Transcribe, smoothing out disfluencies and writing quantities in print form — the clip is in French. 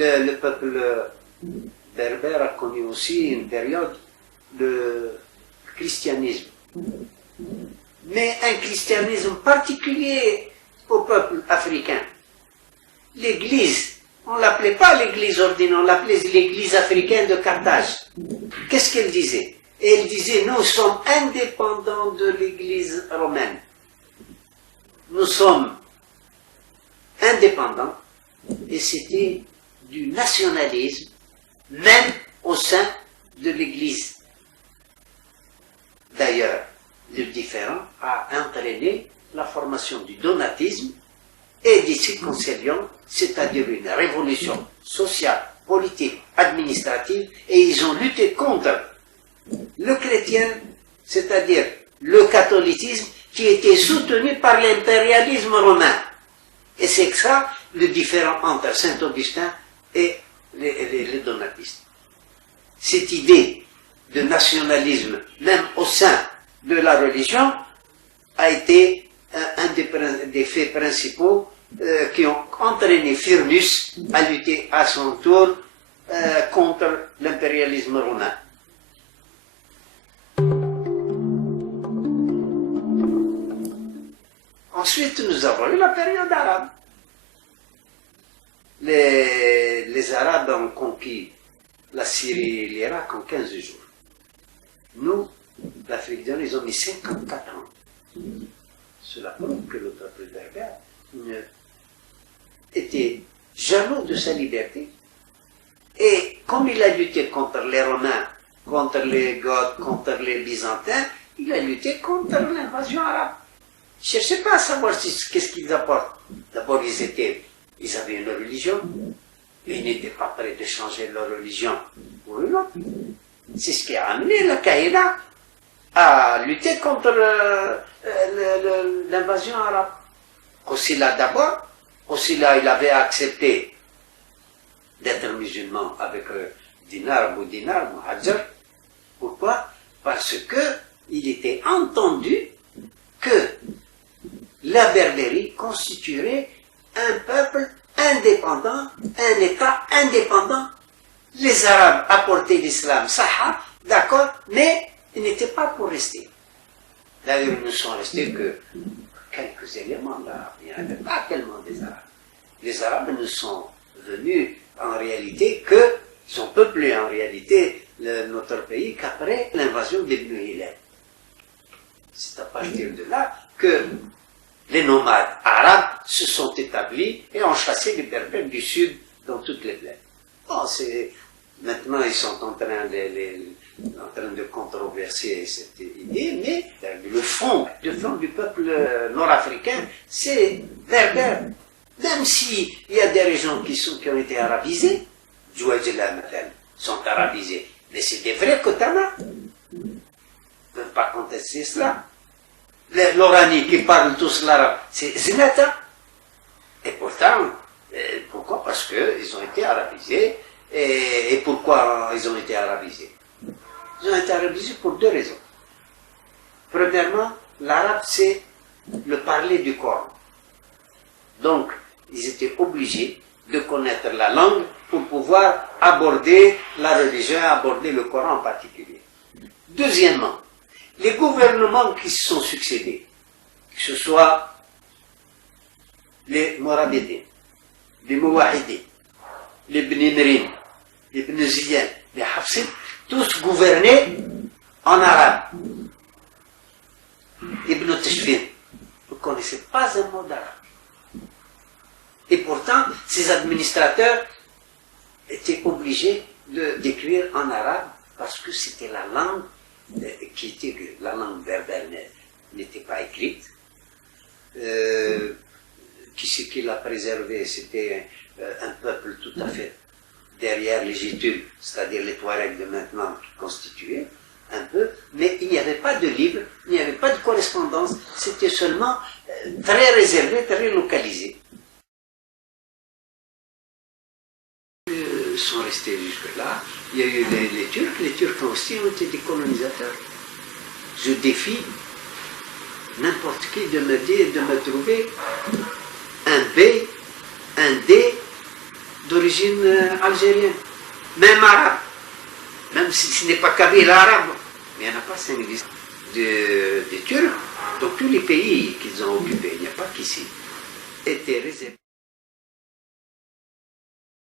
le peuple berbère a connu aussi une période de christianisme. Mais un christianisme particulier au peuple africain. L'Église, on ne l'appelait pas l'Église ordinaire, on l'appelait l'Église africaine de Carthage. Qu'est-ce qu'elle disait? Elle disait, nous sommes indépendants de l'Église romaine. Nous sommes indépendants, et c'était du nationalisme, même au sein de l'Église. D'ailleurs, le différend a entraîné la formation du donatisme et des circoncilions, c'est-à-dire une révolution sociale, politique, administrative, et ils ont lutté contre le chrétien, c'est-à-dire le catholicisme, qui était soutenu par l'impérialisme romain. Et c'est ça le différend entre Saint-Augustin et les donatistes. Cette idée de nationalisme, même au sein de la religion, a été un des faits principaux qui ont entraîné Firmus à lutter à son tour contre l'impérialisme romain. Ensuite, nous avons eu la période arabe. Les Arabes ont conquis la Syrie et l'Irak en 15 jours. Nous, l'Afrique du Nord, ils ont mis 54 ans. Cela prouve que le peuple berbère était jaloux de sa liberté. Et comme il a lutté contre les Romains, contre les Goths, contre les Byzantins, il a lutté contre l'invasion arabe. Ne cherchez pas à savoir qu'est-ce qu'ils apportent. D'abord, ils avaient une religion, et ils n'étaient pas prêts de changer leur religion pour une autre. C'est ce qui a amené l'Al-Qaïda à lutter contre l'invasion arabe. Osila d'abord, Osila il avait accepté d'être musulman avec Dinar, Abu Dinar, Muhajir. Pourquoi? Parce qu'il était entendu que la Berbérie constituerait un peuple indépendant, un État indépendant. Les Arabes apportaient l'islam, Saha, d'accord, mais ils n'étaient pas pour rester. D'ailleurs, ils ne sont restés que quelques éléments là. Il n'y en avait pas tellement des Arabes. Les Arabes ne sont venus en réalité que, ils ont peuplé en réalité notre pays qu'après l'invasion d'Ibn Hilal. C'est à partir de là que les nomades arabes se sont établis et ont chassé les Berbères du sud dans toutes les plaines. Bon, maintenant, ils sont en train de controverser cette idée, mais le fond du peuple nord-africain, c'est berbère. Même s'il y a des régions qui ont été arabisées, Djouadjela, madame, sont arabisées, mais c'est des vrais Kotana. Ils ne peuvent pas contester cela. Les Lorani qui parlent tous l'arabe, c'est Zinata. Et pourtant, pourquoi? Parce qu'ils ont été arabisés. Et pourquoi ils ont été arabisés? Ils ont été arabisés pour deux raisons. Premièrement, l'arabe, c'est le parler du Coran. Donc, ils étaient obligés de connaître la langue pour pouvoir aborder la religion, aborder le Coran en particulier. Deuxièmement, les gouvernements qui se sont succédés, que ce soit les Morabédés, les Mouahidés, les Bnimrin, les Bneziyans, les Hafsid, tous gouvernés en arabe. Ibn Tashfin ne connaissait pas un mot d'arabe. Et pourtant, ces administrateurs étaient obligés d'écrire en arabe parce que c'était la langue la langue berbère n'était pas écrite. Qui l'a préservé, c'était un peuple tout à fait derrière les Gétules, c'est-à-dire les Touaregs de maintenant qui constituaient un peu, mais il n'y avait pas de livre, il n'y avait pas de correspondance, c'était seulement très réservé, très localisé. Ils sont restés jusque-là. Il y a eu les Turcs aussi ont été des colonisateurs. Je défie n'importe qui de me dire, de me trouver un B, un D d'origine algérienne, même arabe, même si ce n'est pas kabyle arabe, mais il n'y en a pas, c'est une liste des Turcs. Donc tous les pays qu'ils ont occupés, il n'y a pas qu'ici, étaient réservés.